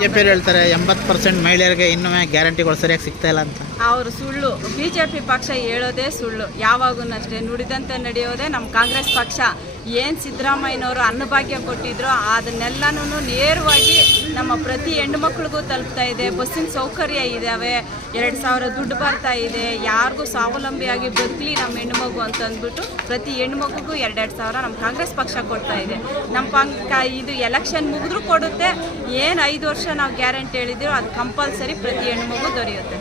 BJP ಹೇಳ್ತಾರೆ, ಎಂಬತ್ತು percent ಮಹಿಳೆಯರಿಗೆ ಇನ್ನೂ ಗ್ಯಾರಂಟಿಗಳು ಸರಿಯಾಗಿ ಸಿಗ್ತಾ ಇಲ್ಲ ಅಂತ. ಅವರು ಸುಳ್ಳು. ಬಿಜೆಪಿ ಪಕ್ಷ ಹೇಳೋದೇ ಸುಳ್ಳು. ಯಾವಾಗೂ ಅಷ್ಟೇ, ನುಡಿದಂತೆ ನಡೆಯೋದೇ ನಮ್ಮ ಕಾಂಗ್ರೆಸ್ ಪಕ್ಷ. ಏನು ಸಿದ್ದರಾಮಯ್ಯನವರು ಅನ್ನಭಾಗ್ಯ ಕೊಟ್ಟಿದ್ರು ಅದನ್ನೆಲ್ಲನೂ ನೇರವಾಗಿ ನಮ್ಮ ಪ್ರತಿ ಹೆಣ್ಣು ಮಕ್ಳಿಗೂ ತಲುಪ್ತಾ ಇದೆ. ಬಸ್ಸಿನ ಸೌಕರ್ಯ ಇದ್ದಾವೆ ಎರಡು ಸಾವಿರ ದುಡ್ಡು ಬರ್ತಾ ಇದೆ. ಯಾರಿಗೂ ಸ್ವಾವಲಂಬಿಯಾಗಿ ಬದುಕಲಿ ನಮ್ಮ ಹೆಣ್ಮಗು ಅಂತ ಅಂದ್ಬಿಟ್ಟು ಪ್ರತಿ ಹೆಣ್ಮಗುಗೂ ಎರಡೆರಡು ಸಾವಿರ ನಮ್ಮ ಕಾಂಗ್ರೆಸ್ ಪಕ್ಷ ಕೊಡ್ತಾ ಇದೆ. ನಮ್ಮ ಪಂಕ ಇದು ಎಲೆಕ್ಷನ್ ಮುಗಿದ್ರೂ ಕೊಡುತ್ತೆ. ಏನು ಐದು ವರ್ಷ ನಾವು ಗ್ಯಾರಂಟಿ ಹೇಳಿದ್ದೀವೋ ಅದು ಕಂಪಲ್ಸರಿ ಪ್ರತಿ ಹೆಣ್ಮಗು ದೊರೆಯುತ್ತೆ.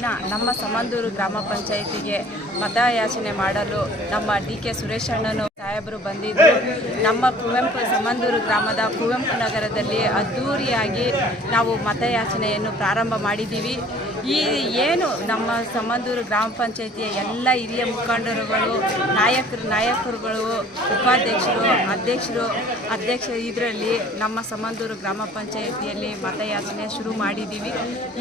ದಿನ ನಮ್ಮ ಸಮಂದೂರು ಗ್ರಾಮ ಪಂಚಾಯಿತಿಗೆ ಮತಯಾಚನೆ ಮಾಡಲು ನಮ್ಮ ಡಿ ಕೆ ಸುರೇಶ್ ಅಣ್ಣನು ಸಾಹೇಬರು ಬಂದಿದ್ದು. ನಮ್ಮ ಕುವೆಂಪು ಸಮಂದೂರು ಗ್ರಾಮದ ಕುವೆಂಪು ನಗರದಲ್ಲಿ ಅದ್ಧೂರಿಯಾಗಿ ನಾವು ಮತಯಾಚನೆಯನ್ನು ಪ್ರಾರಂಭ ಮಾಡಿದ್ದೀವಿ. ಈ ಏನು ನಮ್ಮ ಸಮಂದೂರು ಗ್ರಾಮ ಪಂಚಾಯಿತಿಯ ಎಲ್ಲ ಹಿರಿಯ ಮುಖಂಡರುಗಳು, ನಾಯಕರು, ನಾಯಕರುಗಳು, ಉಪಾಧ್ಯಕ್ಷರು, ಅಧ್ಯಕ್ಷರು, ಅಧ್ಯಕ್ಷ ಇದರಲ್ಲಿ ನಮ್ಮ ಸಮಂದೂರು ಗ್ರಾಮ ಪಂಚಾಯಿತಿಯಲ್ಲಿ ಮತಯಾಚನೆ ಶುರು ಮಾಡಿದ್ದೀವಿ.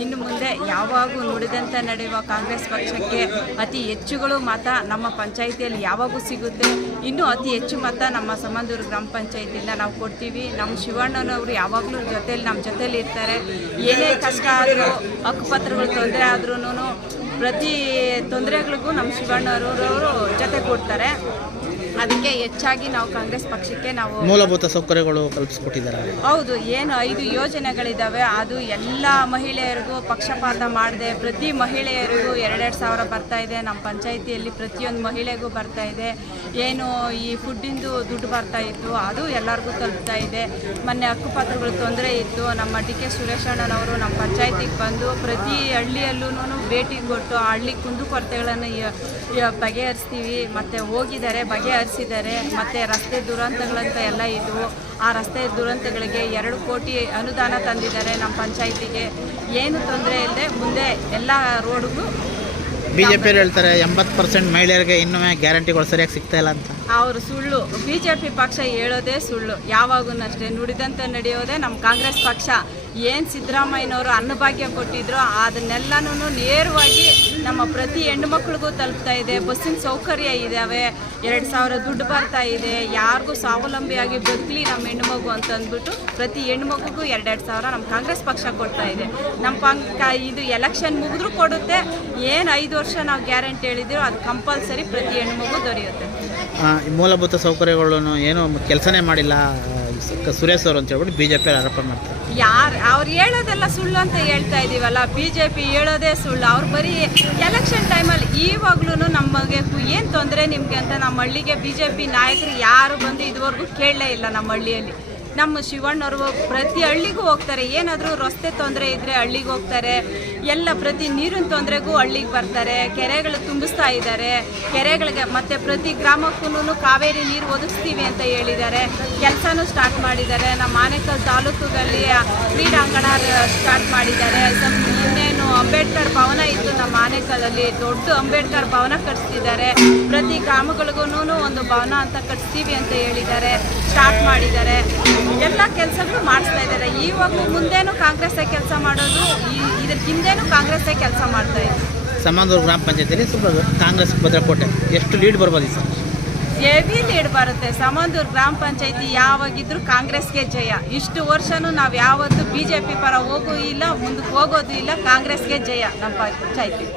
ಇನ್ನು ಮುಂದೆ ಯಾವಾಗೂ ನುಡಿದಂತೆ ನಡೆಯುವ ಕಾಂಗ್ರೆಸ್ ಪಕ್ಷಕ್ಕೆ ಅತಿ ಹೆಚ್ಚುಗಳು ಮತ ನಮ್ಮ ಪಂಚಾಯಿತಿಯಲ್ಲಿ ಯಾವಾಗೂ ಸಿಗುತ್ತೆ. ಇನ್ನೂ ಅತಿ ಹೆಚ್ಚು ಮತ ನಮ್ಮ ಸಮಂದೂರು ಗ್ರಾಮ ಪಂಚಾಯಿತಿಯಿಂದ ನಾವು ಕೊಡ್ತೀವಿ. ನಮ್ಮ ಶಿವಣ್ಣನವರು ಯಾವಾಗಲೂ ಜೊತೆಯಲ್ಲಿ ನಮ್ಮ ಜೊತೆಯಲ್ಲಿ ಇರ್ತಾರೆ. ಏನೇ ಕಷ್ಟ ಆದರೂ ಹಕ್ಕುಪತ್ರಗಳು ತೊಂದರೆ ಆದ್ರೂ ಪ್ರತಿ ತೊಂದರೆಗಳಿಗೂ ನಮ್ಮ ಶಿವಣ್ಣರವರು ಜೊತೆ ಕೊಡ್ತಾರೆ. ಅದಕ್ಕೆ ಹೆಚ್ಚಾಗಿ ನಾವು ಕಾಂಗ್ರೆಸ್ ಪಕ್ಷಕ್ಕೆ ನಾವು ಮೂಲಭೂತ ಸೌಕರ್ಯಗಳು ಕಲ್ಪಿಸ್ಕೊಟ್ಟಿದ್ದಾರೆ. ಹೌದು ಏನು ಐದು ಯೋಜನೆಗಳಿದ್ದಾವೆ ಅದು ಎಲ್ಲ ಮಹಿಳೆಯರಿಗೂ ಪಕ್ಷಪಾತ ಮಾಡದೆ ಪ್ರತಿ ಮಹಿಳೆಯರಿಗೂ ಎರಡೆರಡು ಸಾವಿರ ಬರ್ತಾ ಇದೆ ನಮ್ಮ ಪಂಚಾಯಿತಿಯಲ್ಲಿ ಪ್ರತಿಯೊಂದು ಮಹಿಳೆಗೂ ಬರ್ತಾ ಇದೆ. ಏನು ಈ ಫುಡ್ಡಿಂದು ದುಡ್ಡು ಬರ್ತಾ ಇತ್ತು ಅದು ಎಲ್ಲರಿಗೂ ತಲುಪ್ತಾ ಇದೆ. ಮೊನ್ನೆ ಹಕ್ಕುಪತ್ರಗಳು ತೊಂದರೆ ಇತ್ತು ನಮ್ಮ ಡಿ ಕೆ ಸುರೇಶಣ್ಣನವರು ನಮ್ಮ ಪಂಚಾಯತಿಗೆ ಬಂದು ಪ್ರತಿ ಹಳ್ಳಿಯಲ್ಲೂ ಭೇಟಿ ಕೊಟ್ಟು ಆ ಹಳ್ಳಿ ಕುಂದುಕೊರತೆಗಳನ್ನು ಬಗೆಹರಿಸ್ತೀವಿ ಮತ್ತು ಹೋಗಿದ್ದಾರೆ ಬಗೆಹರಿಸಿದ್ದಾರೆ ಮತ್ತು ರಸ್ತೆ ದುರಂತಗಳಂತ ಎಲ್ಲ ಇದ್ದವು ಆ ರಸ್ತೆ ದುರಂತಗಳಿಗೆ ಎರಡು ಕೋಟಿ ಅನುದಾನ ತಂದಿದ್ದಾರೆ ನಮ್ಮ ಪಂಚಾಯಿತಿಗೆ. ಏನು ತೊಂದರೆ ಇಲ್ಲದೆ ಮುಂದೆ ಎಲ್ಲ ರೋಡ್ಗೂ ಬಿಜೆಪಿ ಹೇಳ್ತಾರೆ ಎಂಬತ್ತು ಪರ್ಸೆಂಟ್ ಮಹಿಳೆಯರಿಗೆ ಇನ್ನೂ ಗ್ಯಾರಂಟಿಗಳು ಸರಿಯಾಗಿ ಸಿಗ್ತಾ ಇಲ್ಲ ಅಂತ. ಅವರು ಸುಳ್ಳು. ಬಿ ಜೆ ಪಿ ಪಕ್ಷ ಹೇಳೋದೇ ಸುಳ್ಳು. ಯಾವಾಗೂ ಅಷ್ಟೇ. ನುಡಿದಂತೆ ನಡೆಯೋದೇ ನಮ್ಮ ಕಾಂಗ್ರೆಸ್ ಪಕ್ಷ. ಏನು ಸಿದ್ದರಾಮಯ್ಯನವರು ಅನ್ನಭಾಗ್ಯ ಕೊಟ್ಟಿದ್ರು ಅದನ್ನೆಲ್ಲನೂ ನೇರವಾಗಿ ನಮ್ಮ ಪ್ರತಿ ಹೆಣ್ಣು ಮಕ್ಳಿಗೂ ತಲುಪ್ತಾ ಇದೆ. ಬಸ್ಸಿನ ಸೌಕರ್ಯ ಇದ್ದಾವೆ ಎರಡು ಸಾವಿರ ದುಡ್ಡು ಬರ್ತಾ ಇದೆ. ಯಾರಿಗೂ ಸ್ವಾವಲಂಬಿಯಾಗಿ ಬದುಕಲಿ ನಮ್ಮ ಹೆಣ್ಮಗು ಅಂತ ಅಂದ್ಬಿಟ್ಟು ಪ್ರತಿ ಹೆಣ್ಮಗುಗೂ ಎರಡೆರಡು ಸಾವಿರ ನಮ್ಮ ಕಾಂಗ್ರೆಸ್ ಪಕ್ಷ ಕೊಡ್ತಾ ಇದೆ. ನಮ್ಮ ಪಂಕ ಇದು ಎಲೆಕ್ಷನ್ ಮುಗಿದ್ರೂ ಕೊಡುತ್ತೆ. ಏನು ಐದು ವರ್ಷ ನಾವು ಗ್ಯಾರಂಟಿ ಹೇಳಿದ್ರು ಅದು ಕಂಪಲ್ಸರಿ ಪ್ರತಿ ಹೆಣ್ಮಗು ದೊರೆಯುತ್ತೆ. ಮೂಲಭೂತ ಸೌಕರ್ಯಗಳನ್ನು ಏನು ಕೆಲಸನೇ ಮಾಡಿಲ್ಲ. ಅವರು ಅಂತ ಹೇಳ್ಬಿಟ್ಟು ಬಿಜೆಪಿ ಆರೋಪ ಮಾಡ್ತಾರೆ. ಯಾರು ಅವ್ರು ಹೇಳೋದೆಲ್ಲ ಸುಳ್ಳು ಅಂತ ಹೇಳ್ತಾ ಇದೀವಲ್ಲ ಬಿ ಜೆ ಪಿ ಹೇಳೋದೇ ಸುಳ್ಳು. ಅವ್ರು ಬರೀ ಎಲೆಕ್ಷನ್ ಟೈಮಲ್ಲಿ ಈವಾಗ್ಲೂ ನಮಗೆ ಏನು ತೊಂದರೆ ನಿಮಗೆ ಅಂತ ನಮ್ಮ ಹಳ್ಳಿಗೆ ಬಿ ನಾಯಕರು ಯಾರು ಬಂದು ಇದುವರೆಗೂ ಕೇಳಲೇ ಇಲ್ಲ ನಮ್ಮ ಹಳ್ಳಿಯಲ್ಲಿ ನಮ್ಮ ಶಿವಣ್ಣವರು ಪ್ರತಿ ಹಳ್ಳಿಗೂ ಹೋಗ್ತಾರೆ. ಏನಾದರೂ ರಸ್ತೆ ತೊಂದರೆ ಇದ್ದರೆ ಹಳ್ಳಿಗೆ ಹೋಗ್ತಾರೆ. ಎಲ್ಲ ಪ್ರತಿ ನೀರಿನ ತೊಂದರೆಗೂ ಹಳ್ಳಿಗೆ ಬರ್ತಾರೆ. ಕೆರೆಗಳು ತುಂಬಿಸ್ತಾ ಇದ್ದಾರೆ. ಕೆರೆಗಳಿಗೆ ಮತ್ತು ಪ್ರತಿ ಗ್ರಾಮಕ್ಕೂ ಕಾವೇರಿ ನೀರು ಒದಗಿಸ್ತೀವಿ ಅಂತ ಹೇಳಿದ್ದಾರೆ. ಕೆಲಸನೂ ಸ್ಟಾರ್ಟ್ ಮಾಡಿದ್ದಾರೆ. ನಮ್ಮ ಆನೇಕಲ್ ತಾಲೂಕುಗಳಲ್ಲಿ ಕ್ರೀಡಾಂಗಣ ಸ್ಟಾರ್ಟ್ ಮಾಡಿದ್ದಾರೆ. ಇನ್ನೇನು ಅಂಬೇಡ್ಕರ್ ಭವನ ಇತ್ತು ನಮ್ಮ ಆನೇಕಲ್ಲಲ್ಲಿ ದೊಡ್ಡ ಅಂಬೇಡ್ಕರ್ ಭವನ ಕಟ್ಟಿಸ್ತಿದ್ದಾರೆ ಪ್ರತಿ ಗ್ರಾಮಗಳಿಗೂ ಒಂದು ಭವನ ಅಂತ ಕಟ್ಸ್ತೀವಿ ಅಂತ ಹೇಳಿದ್ದಾರೆ. ಸ್ಟಾರ್ಟ್ ಮಾಡಿದ್ದಾರೆ. ಎಲ್ಲ ಕೆಲಸಗಳು ಮಾಡಿಸ್ತಾ ಇದ್ದಾರೆ. ಇವಾಗಲೂ ಮುಂದೇನು ಕಾಂಗ್ರೆಸ್ಸೇ ಕೆಲಸ ಮಾಡೋದು ಇದ್ರ ಹಿಂದೆನೂ ಕಾಂಗ್ರೆಸ್ಸೇ ಕೆಲಸ ಮಾಡ್ತಾ ಇದೆ ಸಮಾನೂರು ಗ್ರಾಮ ಪಂಚಾಯತಿಯಲ್ಲಿ ಕಾಂಗ್ರೆಸ್ ಭದ್ರಕೋಟೆ. ಎಷ್ಟು ಲೀಡ್ ಬರ್ಬೋದು ಸರ್ ಹೆವಿ ಲೀಡ್ ಬರುತ್ತೆ. ಸಮಂದೂರ್ ಗ್ರಾಮ ಪಂಚಾಯತಿ ಯಾವಾಗಿದ್ರು ಕಾಂಗ್ರೆಸ್ಗೆ ಜಯ. ಇಷ್ಟು ವರ್ಷನೂ ನಾವು ಯಾವತ್ತೂ ಬಿ ಜೆ ಪಿ ಪರ ಹೋಗೂ ಇಲ್ಲ ಮುಂದಕ್ಕೆ ಹೋಗೋದು ಇಲ್ಲ, ಕಾಂಗ್ರೆಸ್ಗೆ ಜಯ ನಮ್ಮ ಪಂಚಾಯತಿ.